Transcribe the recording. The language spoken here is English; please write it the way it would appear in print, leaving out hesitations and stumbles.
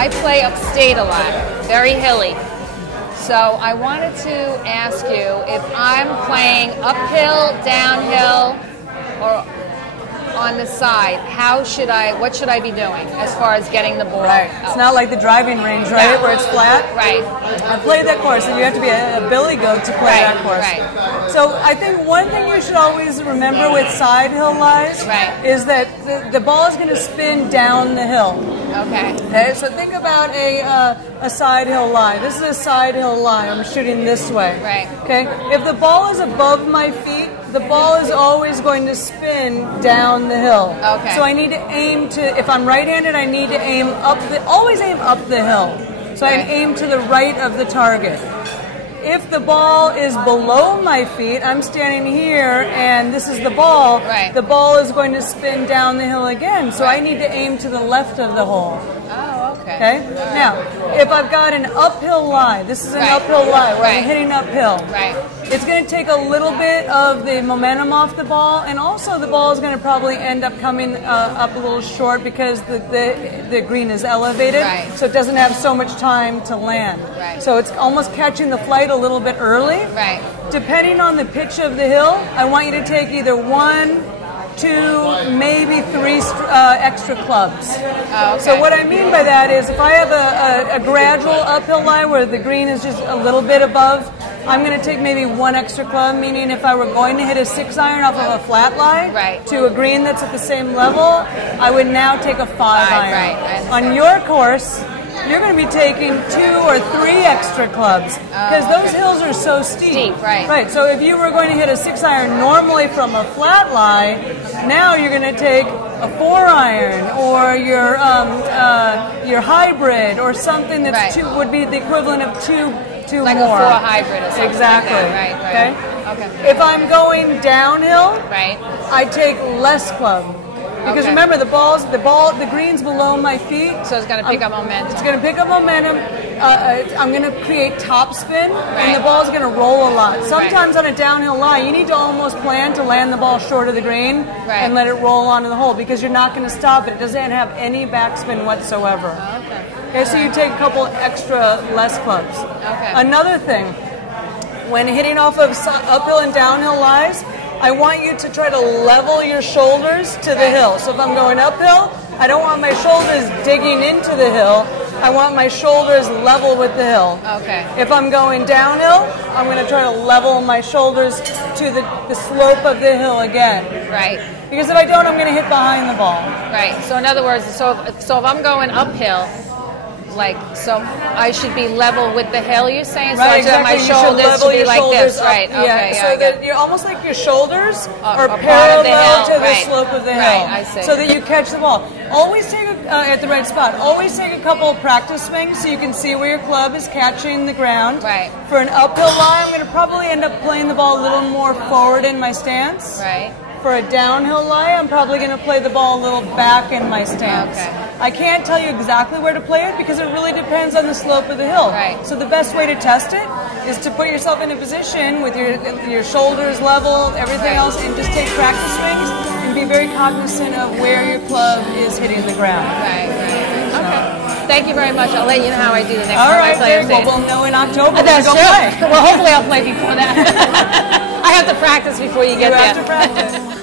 I play upstate a lot, very hilly. So I wanted to ask you if I'm playing uphill, downhill, or on the side, what should I be doing as far as getting the ball? Right. It's not like the driving range, right, where it's flat. Right. I played that course, and you have to be a billy goat to play that course. Right. So I think one thing you should always remember with side hill lies is that the ball is going to spin down the hill. Okay. So think about a side hill lie. This is a side hill lie. I'm shooting this way. Right. Okay. If the ball is above my feet, the ball is always going to spin down the hill. Okay. So I need to aim to, if I'm right-handed, I need to aim always aim up the hill. So I aim to the right of the target. If the ball is below my feet, I'm standing here and this is the ball, the ball is going to spin down the hill again. So I need to aim to the left of the hole. Oh, okay. Okay? Now, if I've got an uphill lie, this is an uphill lie where I'm hitting uphill. It's going to take a little bit of the momentum off the ball, and also the ball is going to probably end up coming up a little short because the green is elevated, so it doesn't have so much time to land. So it's almost catching the flight a little bit early. Depending on the pitch of the hill, I want you to take either 1, 2, maybe 3 extra clubs. So what I mean by that is if I have a gradual uphill lie where the green is just a little bit above, I'm going to take maybe 1 extra club, meaning if I were going to hit a 6-iron off of a flat lie to a green that's at the same level, I would now take a 5-iron. On your course, you're going to be taking 2 or 3 extra clubs because those hills are so steep. So if you were going to hit a 6-iron normally from a flat lie, now you're going to take a 4-iron or your hybrid or something that's would be the equivalent of two like more. Like a 4 hybrid or something. Exactly. Okay. If I'm going downhill, I take less club. Because remember, the green's below my feet. So it's going to pick up momentum. It's going to pick up momentum. I'm going to create top spin, and the ball's going to roll a lot. Sometimes on a downhill lie, you need to almost plan to land the ball short of the green and let it roll onto the hole because you're not going to stop it. It doesn't have any backspin whatsoever. Okay, so you take a couple extra less clubs. Another thing, when hitting off of uphill and downhill lies, I want you to try to level your shoulders to the hill. So if I'm going uphill, I don't want my shoulders digging into the hill. I want my shoulders level with the hill. If I'm going downhill, I'm going to try to level my shoulders to the slope of the hill again. Because if I don't, I'm going to hit behind the ball. So in other words, so if I'm going uphill, so I should be level with the hill, you're saying? So I should, my shoulders should be like this, so that you're almost like your shoulders are parallel to the slope of the hill. So that you catch the ball. Always take at the right spot. Always take a couple of practice swings so you can see where your club is catching the ground. For an uphill lie, I'm going to probably end up playing the ball a little more forward in my stance. For a downhill lie, I'm probably going to play the ball a little back in my stance. I can't tell you exactly where to play it because it really depends on the slope of the hill. So the best way to test it is to put yourself in a position with your shoulders level, everything else, and just take practice swings and be very cognizant of where your club is hitting the ground. Thank you very much. I'll let you know how I do the next time I play. We'll know in October. That's true. Well, hopefully I'll play before that. I have to practice before you get there. You have to practice.